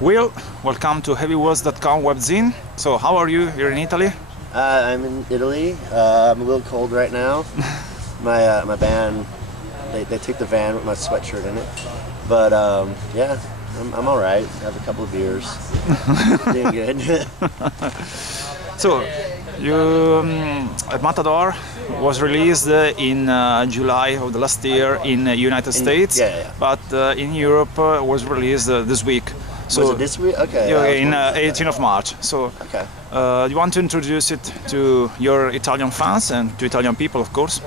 Will, welcome to heavyworlds.com webzine. So how are you here in Italy? I'm in Italy. I'm a little cold right now. My band, they took the van with my sweatshirt in it. But yeah, I'm all right. I have a couple of beers. Doing good. So, Matador was released in July of the last year in the United States, but in Europe was released this week. So was it this week? Okay. Yeah, in 18th of March. So, okay. You want to introduce it to your Italian fans and to Italian people, of course?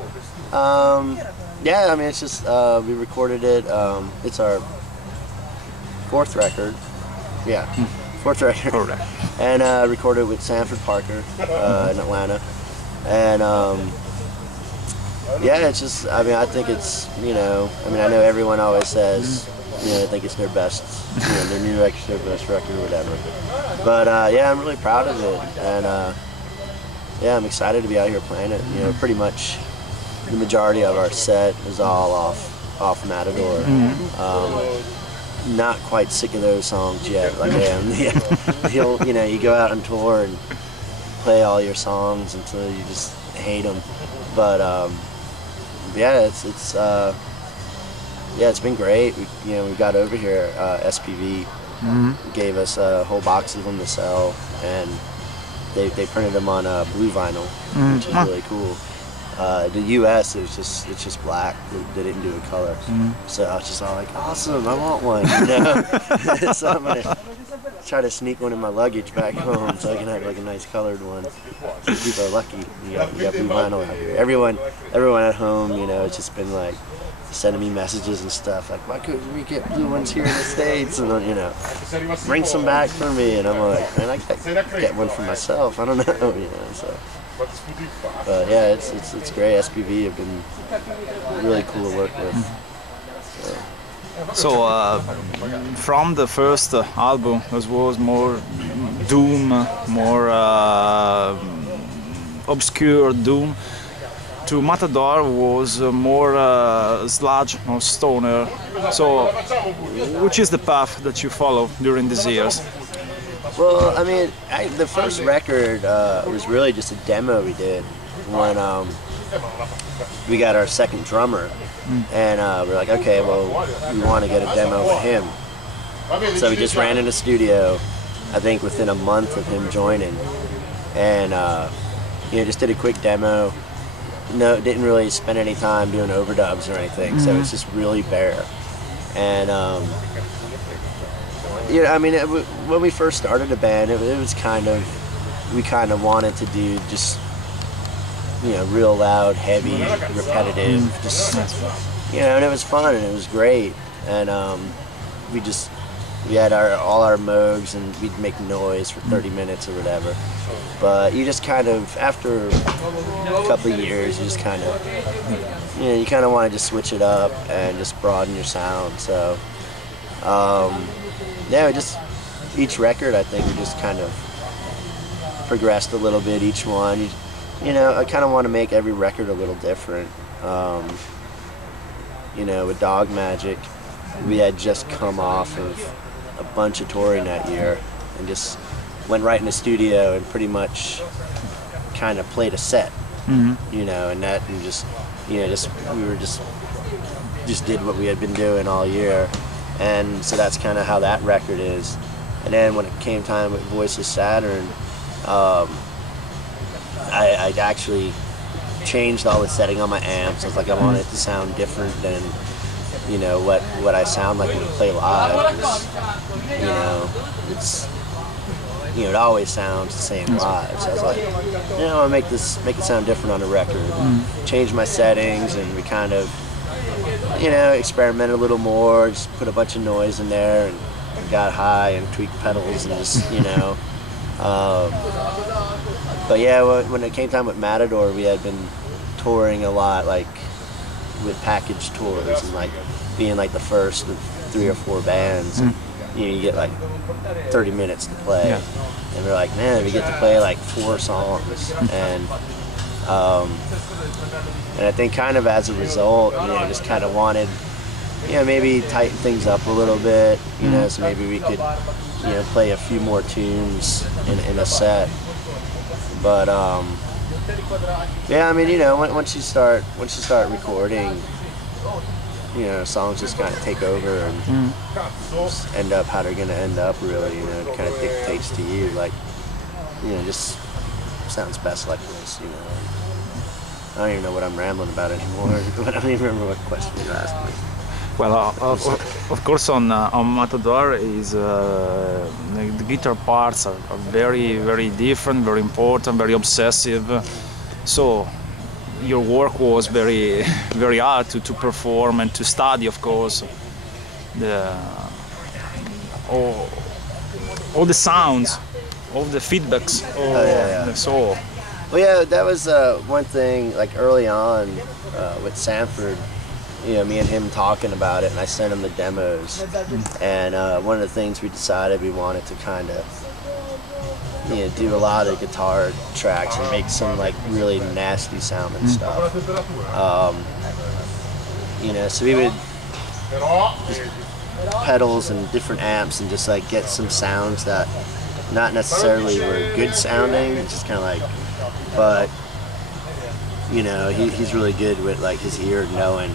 Yeah, I mean, it's just, we recorded it, it's our fourth record. Yeah, fourth record. Correct. And recorded with Sanford Parker in Atlanta. And yeah, it's just, I mean, I think it's, you know, I mean, I know everyone always says, you know, I think it's their best, you know, their new record, their best record or whatever. But yeah, I'm really proud of it. And yeah, I'm excited to be out here playing it. You know, pretty much the majority of our set is all off Matador. Not quite sick of those songs yet, like I am. Yeah. You know, you go out on tour and play all your songs until you just hate them. But yeah, yeah, it's been great. We got over here. SPV gave us a whole box of them to sell, and they printed them on blue vinyl, which is really cool. The U.S. it's just black. They didn't do a color, so I was just all like, awesome, I want one. You know? So I'm gonna try to sneak one in my luggage back home so I can have like a nice colored one. So people are lucky. You got blue vinyl out here. Everyone at home, you know, it's just been like sending me messages and stuff like, why couldn't we get blue ones here in the States? And then, you know, bring some back for me. And I'm like, man, I can't get one for myself. I don't know, you know. So, but yeah, it's great. SPV have been really cool to work with. So from the first album, it was more doom, more obscure doom, to Matador was more sludge, more stoner. So which is the path that you follow during these years? Well, I mean, the first record was really just a demo we did when we got our second drummer. And we're like, okay, well, we want to get a demo with him. So we just ran in the studio, I think within a month of him joining. And, you know, just did a quick demo. No, didn't really spend any time doing overdubs or anything, so it's just really bare. And, you know, I mean, when we first started the band, it was kind of, we kind of wanted to do just, you know, real loud, heavy, repetitive, just, you know, and it was fun and it was great. And we had all our Moogs and we'd make noise for 30 minutes or whatever. But you just kind of, after a couple of years, you just kind of, you know, you kind of want to just switch it up and just broaden your sound. So, yeah, each record, I think, we just kind of progressed a little bit, each one. You know, I kind of want to make every record a little different. You know, with Dog Magic, we had just come off of a bunch of touring that year and just went right in the studio and pretty much kind of played a set, you know, and just, you know, we just did what we had been doing all year. And so that's kind of how that record is. And then when it came time with Voice of Saturn, I actually changed all the setting on my amps. I was like, I want it to sound different than, you know, what I sound like when we play live. 'Cause, you know, you know, it always sounds the same live. So I was like, you know, I'll make it sound different on a record. Change my settings, and we kind of, you know, experimented a little more. Just put a bunch of noise in there and got high and tweaked pedals and just, you know. But yeah, when it came time with Matador, we had been touring a lot, like with package tours and like being like the first of 3 or 4 bands. And, you get like 30 minutes to play, and we're like, man, we get to play like 4 songs, and I think kind of as a result, just kind of wanted, maybe tighten things up a little bit, so maybe we could, play a few more tunes in a set. But yeah, I mean, once you start recording, songs just kind of take over and just end up how they're gonna end up. Really, it kind of dictates to you, like, just sounds best like this. I don't even know what I'm rambling about anymore. But I don't even remember what question you asked me. Well, of course, on Matador is the guitar parts are very, very different, very important, very obsessive. So your work was very, very hard to perform and to study, of course, all the sounds, all the feedbacks. So. Well, yeah, that was one thing. Like early on with Sanford, me and him talking about it, and I sent him the demos. And one of the things we decided we wanted to kind of, do a lot of guitar tracks and make some like really nasty sounding stuff. So we would just pedals and different amps and just like get some sounds that not necessarily were good sounding, just kind of like, but he's really good with like his ear knowing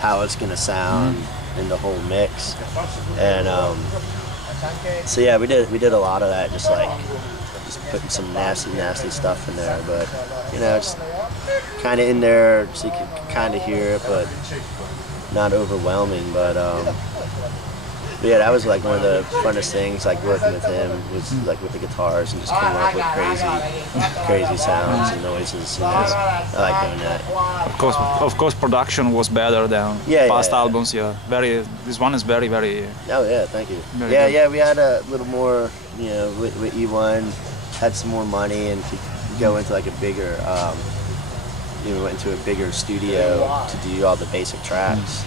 how it's gonna sound in the whole mix. And so yeah, we did a lot of that, just putting some nasty stuff in there, but just kind of in there so you can kind of hear it, but not overwhelming. But yeah, that was like one of the funnest things, like working with him, was like with the guitars and just coming up with crazy sounds and noises. I like doing that. Of course, production was better than past albums. This one is very, very. Oh yeah, thank you. Good. Yeah, we had a little more, with E1, had some more money and could go into like a bigger, we went into a bigger studio to do all the basic tracks.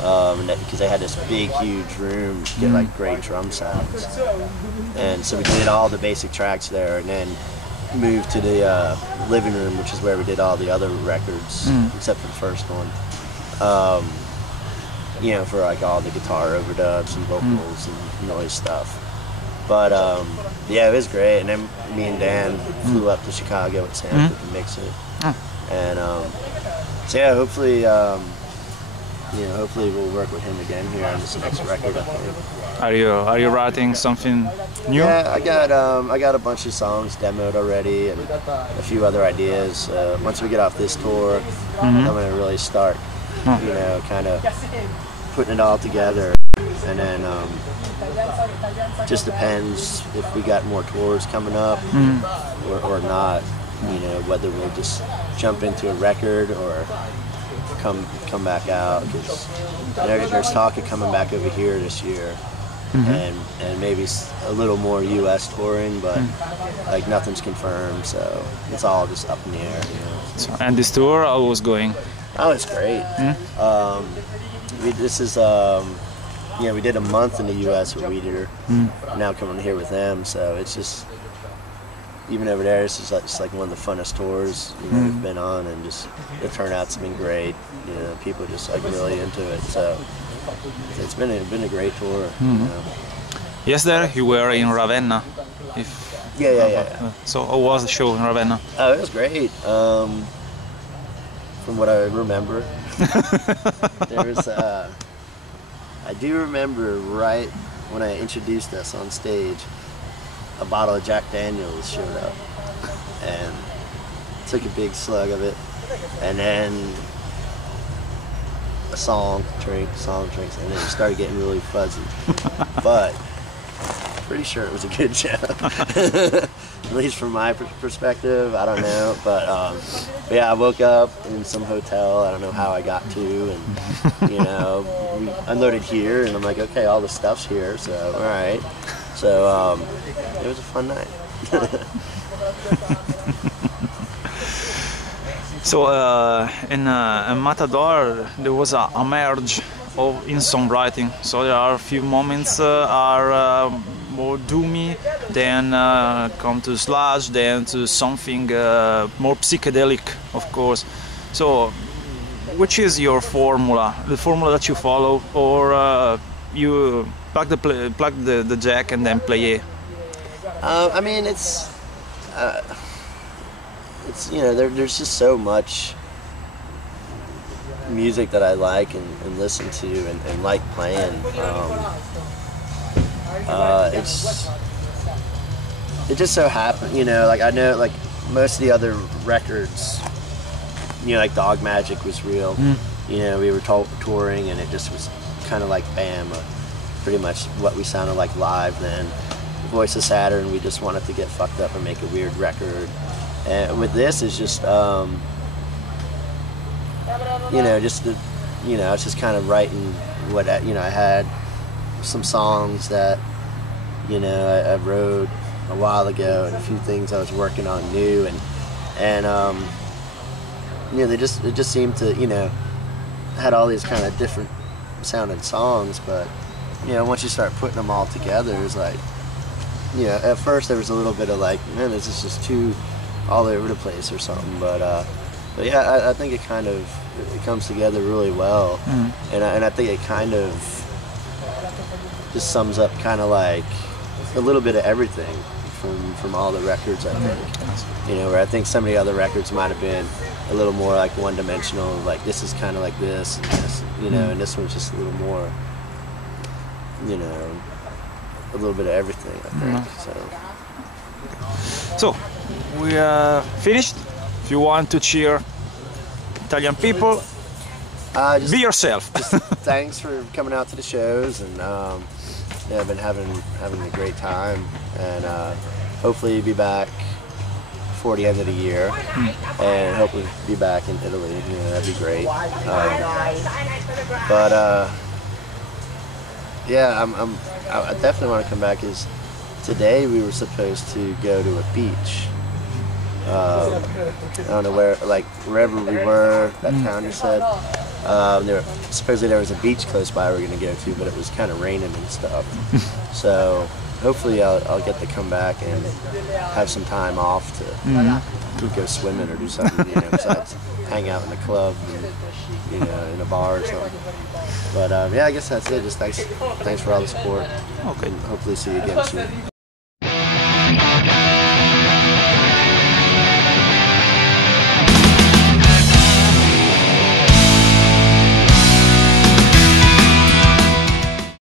Because they had this big, huge room to get like great drum sounds, and so we did all the basic tracks there, and then moved to the living room, which is where we did all the other records, except for the first one. For like all the guitar overdubs and vocals and noise stuff. But yeah, it was great, and then me and Dan flew up to Chicago with Sam to mix it, and so yeah, hopefully. Hopefully we'll work with him again here on this next record, I think. Are you writing something new? Yeah, I got a bunch of songs demoed already and a few other ideas. Once we get off this tour, I'm gonna really start, kind of putting it all together, and then just depends if we got more tours coming up or not. Whether we'll just jump into a record or come back out, because there's talk of coming back over here this year, and maybe a little more U.S. touring, but like nothing's confirmed, so it's all just up in the air. So, and this tour, how was going? Oh, it's great. We did a month in the U.S. with Weeder, now coming here with them, so it's just. Even over there, it's just like one of the funnest tours we've been on, and just the turnout's been great. People are just like really into it. So it's been a great tour. Yesterday you were in Ravenna. Yeah. So how was the show in Ravenna? Oh, it was great. From what I remember, there was. I do remember right when I introduced us on stage. A bottle of Jack Daniels showed up, and took a big slug of it, and then a song drinks, and then it started getting really fuzzy. But pretty sure it was a good show, at least from my perspective. I don't know, but yeah, I woke up in some hotel. I don't know how I got to, and we unloaded here, and I'm like, okay, all the stuff's here, so all right. So it was a fun night. So in Matador there was a merge in songwriting. So there are a few moments are more doomy, then come to sludge, then to something more psychedelic, of course. So which is your formula? The formula that you follow, or you plug the jack and then play it? I mean, it's you know, there's just so much music that I like and listen to and like playing. It just so happened, you know, like I know like most of the other records, you know, like Dog Magic was real. You know, we were touring and it just was kind of like bam, pretty much what we sounded like live then. Voice of Saturn, we just wanted to get fucked up and make a weird record. And with this, it's just, you know, just the, you know, it's just kind of writing what you know. I had some songs that, you know, I wrote a while ago, and a few things I was working on new, and you know, it just seemed to, you know, had all these kind of different sounding songs, but you know, once you start putting them all together, it's like, you know, at first there was a little bit of like, man, this is just too all over the place or something, but yeah, I think it kind of it comes together really well, and I think it kind of just sums up kind of like a little bit of everything from all the records, I think. You know, where I think some of the other records might have been a little more like one-dimensional, like this is kind of like this, and this, you know, and this one's just a little more, you know, a little bit of everything, I think. So we finished. If you want to cheer Italian people, just be yourself. Just thanks for coming out to the shows, and yeah, I've been having a great time, and hopefully be back before the end of the year, and hopefully be back in Italy. You know, that'd be great. Yeah, I definitely want to come back. Is today we were supposed to go to a beach. I don't know where, like wherever we were, that town you said. Supposedly there was a beach close by we were going to go to, but it was kind of raining and stuff. So hopefully I'll get to come back and have some time off to go swimming or do something, you know, besides hang out in a club, and, you know, in a bar or something. But yeah, I guess that's it. Just thanks for all the support. Okay. And hopefully see you again soon.